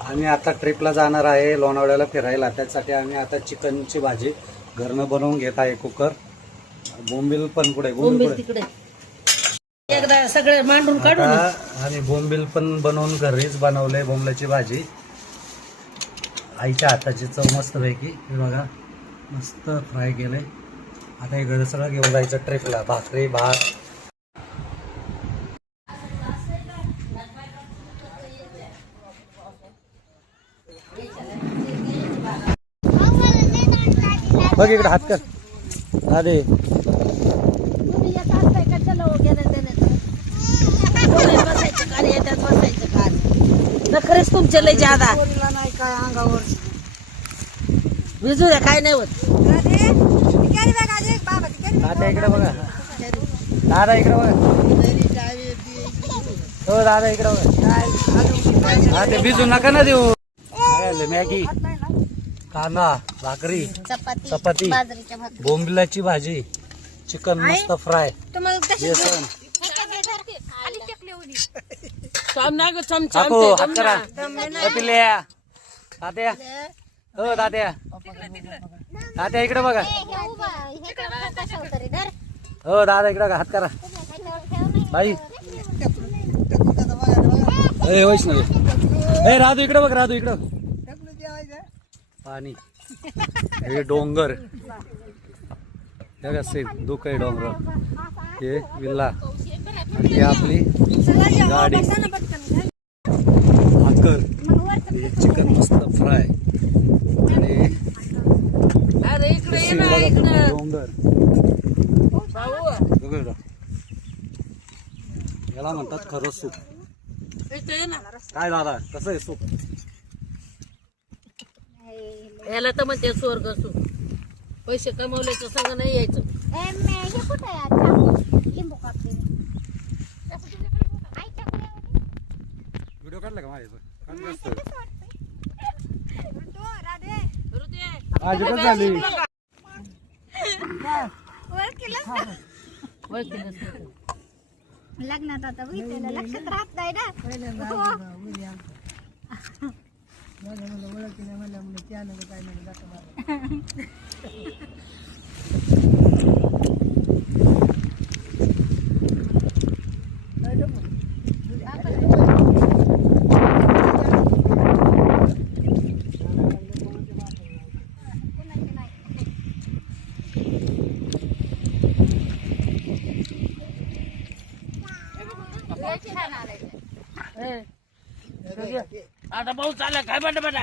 आम्ही आता ट्रिपला जाणार आहे लोणावळ्याला फिरायला. त्यासाठी आम्ही आता चिकनची भाजी घरनं बनवून घेत आहे. कुकर बोंबील पण पुढे बोंबील तिकडे एकदा सगळे मांडून काढून आणि बोंबील पण बनवून घरीच बनवले. बोंबलाची भाजी आईच्या हाताची चव मस्त पैकी. हे बघा मस्त फ्राय केले. आता हे घर सगळं घेऊन जायचं ट्रिपला. भाकरी भात बघ इकडे हात कर अरे नखरेच तुमचे लय जादा नाही काय अंगावर भिजू द्या काय नाही होत. दादा इकडे बघा. दादा इकडे बघा. हो दादा इकडे बघा. हा ते भिजू नका ना देऊ. मॅगी कांदा भाकरी चपाती बोंबिलाची भाजी चिकन मस्त फ्राय बेसन काकू हात करा. पिल्या तात्या हो तात्या तात्या इकडे बघा. हो दादा इकडे बघा. हात करा बाई. वैष्णवी ए राधू इकडे बघ. राधू इकडे पाणी हे डोंगर कसे दुःख आहे डोंगर. हे विल्ला आणि ही आपली गाडी भाकर हे चिकन मस्त फ्राय आणि डोंगर याला म्हणतात खरं सूप. काय दादा कसं आहे सूप? याला तर म्हणते स्वर्ग सूप. पैसे कमवल्याचं संग नाही यायचं. व्हिडिओ काढला का माझ्या? लग्नात आता लक्षात राहत नाही ना. आता पाऊस आला काय बटा